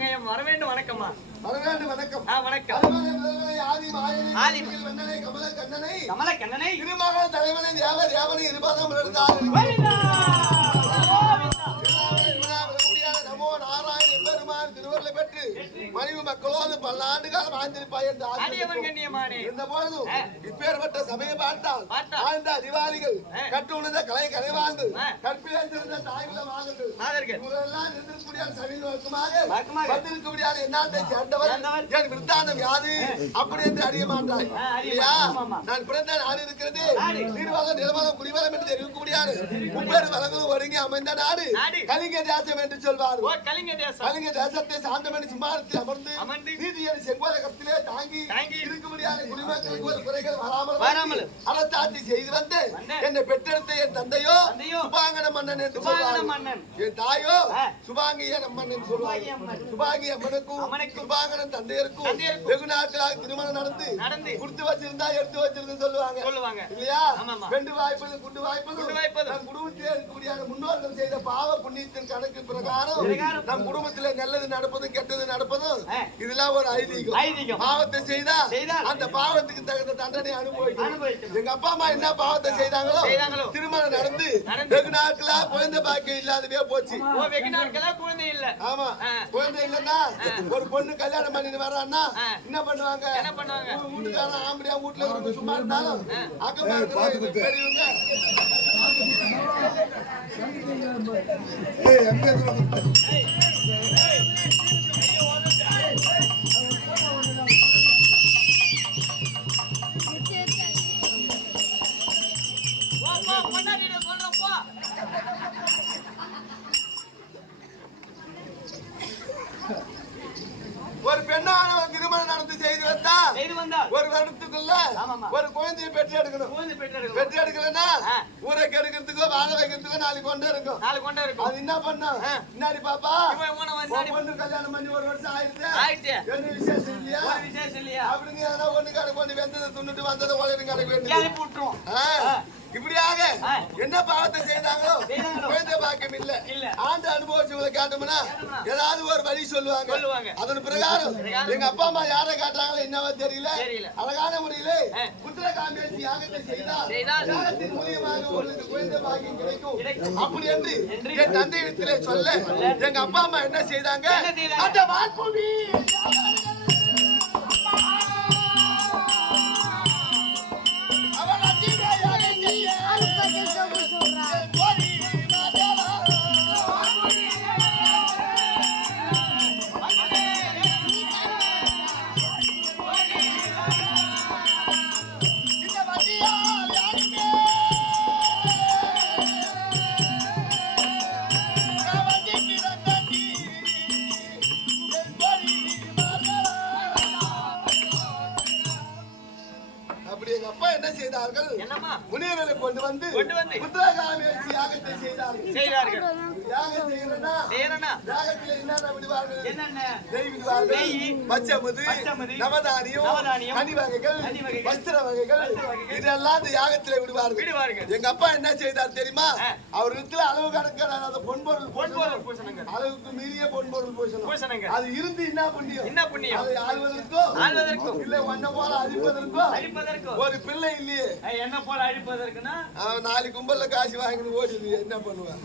வாங்க வர வேண்டும். வணக்கம்மா. வர வேண்டும். வணக்கம். வணக்கம். ஆதி மன்னனை கமல கண்ணனை திருமகள் தலைவனை தேவனை இருபாதம் எடுத்தார். நமோ நாராயண பெருமான் திருவருளை பெற்று மனைவி மக்களோடு பல்லாண்டு காலம் வாழ்ந்திருப்பாய் என்று இருந்த போதும் இப்பேற்பட்ட சமயம் பார்த்தால் வாழ்ந்த அதிகாரிகள் கற்றுணர்ந்த கலை கலைவாழ்ந்து கற்பிலே சிறந்த தாய்குல மாதர்கள் இவரெல்லாம் நின்றிருக்கக்கூடிய சமீபமாக வந்திருக்கக்கூடிய என்னாட்டை சேர்ந்தவர் என் விருத்தாந்தம் யாது அப்படி என்று அறிய மாட்டாய் இல்லையா? நான் பிறந்த நாடு இருக்கிறது நீர்வாகம் நிலவாகம் குடிவரம் என்று தெரிவிக்கக்கூடிய முப்பேறு வளங்களும் ஒருங்கி அமைந்த நாடு கலிங்க தேசம் என்று சொல்வார். கலிங்க தேசத்தை சாந்தமணி சுமாரத்தில் அமர்ந்து நீதியர் செங்கோல கத்திலே தாங்கி இருக்க முடியாத குடிமக்களுக்கு ஒரு குறைகள் வராமல் அரசாட்சி செய்து வந்து என்னை பெற்றெடுத்த என் தந்தையோ சுபாங்கன மன்னன் என்று சொல்வார். என் தாயோ சுபாங்கிய அம்மன் என்று சொல்வாங்க. சுபாங்கி அம்மனுக்கும் சுபாங்கனன் தந்தையருக்கும் வெகு நாட்களாக திருமணம் நடந்து கொடுத்து வச்சிருந்தா எடுத்து வச்சிருந்து சொல்லுவாங்க இல்லையா? ரெண்டு வாய்ப்பது குண்டு வாய்ப்பது நம் குடும்பத்திலே இருக்கக்கூடிய முன்னோர்கள் செய்த பாவ புண்ணியத்தின் கணக்கு பிரகாரம் நம் குடும்பத்திலே நல்லது நடப்பதும் கெட்டது நடப்பதும் இதெல்லாம் ஒரு ஐதீகம். பாவத்தை செய்தா அந்த பாவத்துக்கு தகுந்த தண்டனை அனுபவிக்கும். எங்க அப்பா அம்மா என்ன பாவத்தை செய்தாங்களோ திருமணம் நடந்து வெகு நாட்களா குழந்தை பாக்கியம் இல்லாதவே போச்சு. வெகு நாட்களா குழந்தை இல்ல. ஆமா, குழந்தை இல்லன்னா ஒரு பொண்ணு கல்யாணம் பண்ணிட்டு வர்றான்னா என்ன பண்ணுவாங்க? வீட்டுக்காரன் ஆம்படியா வீட்டுல இருந்து சும்மா இருந்தாலும் அக்கமா இருக்கிற பெரியவங்க ஒரு பெண்ணானவன் திருமணம் நடந்து செய்து வந்தா ஒரு வருடத்துக்குள்ள ஒரு குழந்தையை பெற்று எடுக்கணும். பெற்று எடுக்கலன்னா ஊரை கெடுக்கிறதுக்கோ வாழ வைக்கிறதுக்கோ நாலு கொண்டே இருக்கும். அது என்ன பண்ணும்? முன்னாடி பாப்பா பொண்ணு கல்யாணம் பண்ணி ஒரு வருஷம் ஆயிடுச்சு, என்ன விசேஷம் இல்லையா அப்படிங்க ஒண்ணு கடை கொண்டு வெந்ததை துண்ணுட்டு வந்ததை உலகம் கடை வேண்டிய இப்படியாக என்ன பாவத்தை செய்தாங்களோ குழந்தை பாக்கியம் இல்ல. ஆண்டு அனுபவிச்சவங்களை காட்டோம்னா ஏதாவது ஒரு வழி சொல்லுவாங்க. அதன் பிரகாரம் எங்க அப்பா அம்மா யாரை காட்டுறாங்களோ என்னவோ தெரியல. அழகான முறையிலே புத்திர காம்பேசி யாகத்தை செய்தால் யாகத்தின் மூலியமாக உங்களுக்கு குழந்தை பாக்கியம் கிடைக்கும் அப்படி என்று என் தந்தை இடத்திலே சொல்ல எங்க அப்பா அம்மா என்ன செய்தாங்க? அந்த வாய்ப்பு முனிவர்களை கொண்டு வந்து புத்திரகாமேசி யாகத்தை செய்தார்கள். யாகம் செய்யறனா யாகத்தில் என்னென்ன விடுவார்கள்? நெய், பச்சமது, நவதானியம், கனி வகைகள், வஸ்திர வகைகள் இதெல்லாம் இந்த யாகத்திலே விடுவார்கள். எங்க அப்பா என்ன செய்தார் தெரியுமா? அவர்களுக்கு அளவு கணக்கான பொன்பொருள் பூசணங்கள், அளவுக்கு மீறிய பொன்பொருள் பூசணங்கள் அது இருந்து என்ன புண்ணியம்? அதை ஆள்வதற்கோ இல்ல ஒன்ன போல அழிப்பதற்கோ ஒரு பிள்ளை இல்லையே. என்ன போல அழிப்பதற்குன்னா அவன் 4 கும்பல்ல காசு வாங்கிட்டு ஓடிது என்ன பண்ணுவான்?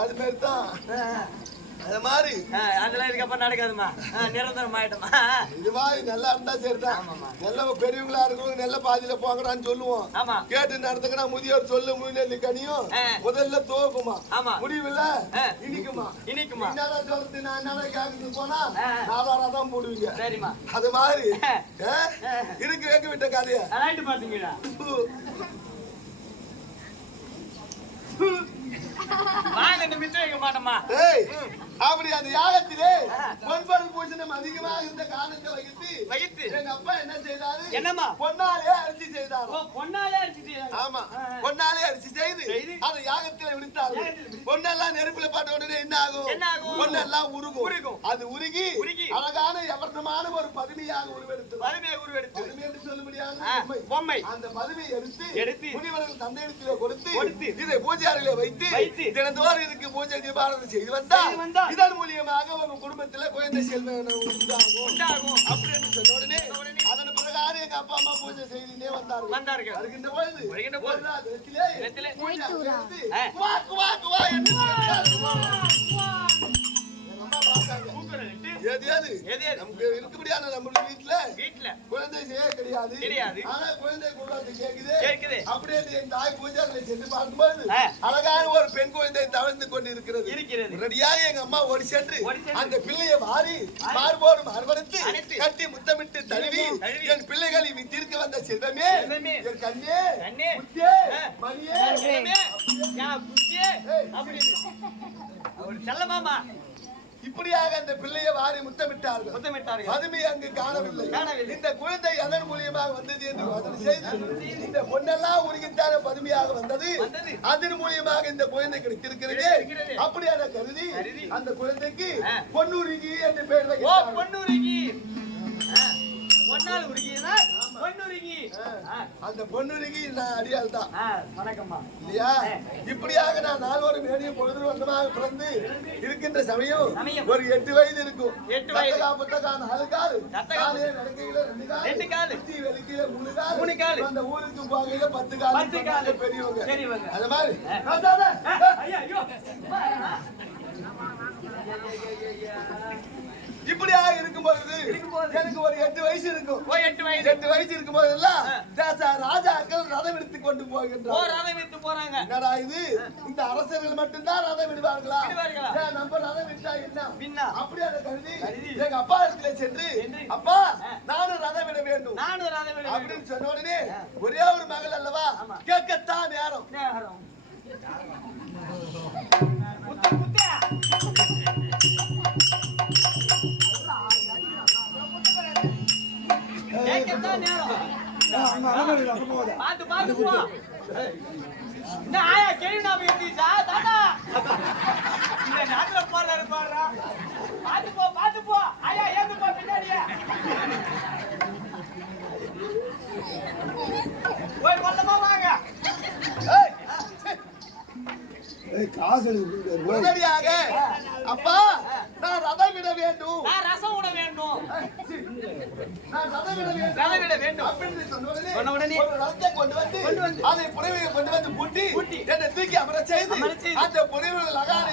அது மாதிரி தான். அது மாதிரி அதெல்லாம் இதுக்கப்புறம் நடக்காதுமா, நிரந்தரம் ஆயிட்டோமா. இது மாதிரி நல்லா இருந்தா சரிதான். நல்ல பெரியவங்களா இருக்கவங்க நல்ல பாதியில போங்கடான்னு சொல்லுவோம். கேட்டு நடத்துக்கனா முதியோர் சொல்லு முயலி கனியும் முதல்ல தோக்குமா, முடிவுல இனிக்குமா. என்னடா சொல்றது? நான் என்னடா கேட்கறது போனா நாதாராதான் போடுவீங்க. சரிமா, அது மாதிரி இருக்கு வைக்க விட்ட கதைய பாத்தீங்களா? அப்படி அந்த யாகத்திலே பொன்பொருள் பூசணம் அதிகமாக இருந்த காரணத்தை வகித்து எங்க அப்பா என்ன செய்தாரு? என்னமா? பொன்னாலே அரிசி செய்தாரு. பொன்னாலே அரிசி செய்தாரு. ஆமா, பொன்னாலே அரிசி செய்து அந்த யாகத்திலே விடுத்தாரு. பொண்ணெல்லாம் நெருப்புல பாட்ட உடனே என்ன ஆகும்? பொண்ணெல்லாம் உருகும். அது உருகி அழகான எவர்ணமான ஒரு பதுமையாக உருவெடுத்து பதுமை என்று சொல்ல முடியாது பொம்மை. அந்த பதுமையை எடுத்து முனிவர்கள் தந்தையிடத்திலே கொடுத்து இதை பூஜை அறையிலே வைத்து தினந்தோறும் இதுக்கு பூஜை தீபாராதனை செய்து வந்தா இதன் மூலியமாக உங்க குடும்பத்துல குழந்தை செல்வம் உண்டாகும் அப்படி என்று சொன்ன உடனே அதன் பிரகாரம் எங்க அப்பா அம்மா பூஜை செய்துட்டே வந்தார்கள். வருகின்ற பொழுது ஒரு நாள் இடத்திலே பூஜை செய்து குவா குவா குவா என்று நமக்கு இருக்கும்படியான நம்மளுடைய வீட்டுல குழந்தை செய்ய கிடையாது. ஆனா குழந்தை குழந்தை கேக்குது. அப்படியே என் தாய் பூஜை சென்று பார்க்கும்போது அழகான ஒரு பெண் குழந்தை தவழ்ந்து கொண்டு இருக்கிறது. ரெடியாக எங்க அம்மா ஓடி சென்று அந்த பிள்ளையை மார்போடு மார்படுத்து கட்டி முத்தமிட்டு தழுவி என் பிள்ளைகளை தீர்க்க வந்த செல்வமே என் கண்ணே முத்தே மணியே செல்லமாமா இப்படியாக அந்த பிள்ளையை வாரி முத்தமிட்டார்கள். பதுமை அங்கு காணவில்லை. இந்த குழந்தை அதன் மூலியமாக வந்தது என்று அதன் செய்தி இந்த பொண்ணெல்லாம் உருகித்தான பதுமையாக வந்தது. அதன் மூலியமாக இந்த குழந்தை கிடைத்திருக்கிறது. அப்படியான கருதி அந்த குழந்தைக்கு பொன்னுருகி என்று பெயர் வைத்தார்கள். பொன்னுருகி பொன்னால் உருகியதால் பொன்னுருகி. அந்த பொன்னுருகி நான் அடியால் தான். வணக்கம்மா. இல்லையா? இப்படியாக நான் நால்வரும் மேடையும் பொழுது வந்தமாக பிறந்து இருக்கின்ற சமயம் ஒரு 8 வயது இருக்கும். 8 வயது. புத்தகா 4 கால். காலே நடக்கையில 2 கால். சுத்தி வெளிக்கையில 3 கால். அந்த ஊருக்கு போகையில 10 கால். பெரியவங்க. அது மாதிரி. இப்படியாக இருக்கும்போது எனக்கு ஒரு 8 வயசு இருக்கும். 8 வயசு இருக்கும் போதெல்லாம் ராஜாக்கள் ரதம் எடுத்து கொண்டு போறாங்க. என்னடா இது? இந்த அரசர்கள் மட்டும்தான் ரதம் விடுவார்களா? நம்ம ரதம் விட்டா என்ன? அப்படியான கருதி எங்க அப்பா இடத்துல சென்று அப்பா நானும் ரதம் விட வேண்டும் அப்படின்னு சொன்ன உடனே ஒரே ஒரு மகள் அல்லவா கேட்கத்தான் நேரம். உடனடியாக அப்பா நான் ரதம் விட வேண்டும். ரசம் விட வேண்டும். நான் ரதம் விட வேண்டும் அப்படின்னு சொன்ன உடனே ஒரு ரதத்தை கொண்டு வந்து அதை புறவையை கொண்டு வந்து பூட்டி என்னை தூக்கி அமர செய்து அந்த புறவைகள் அகார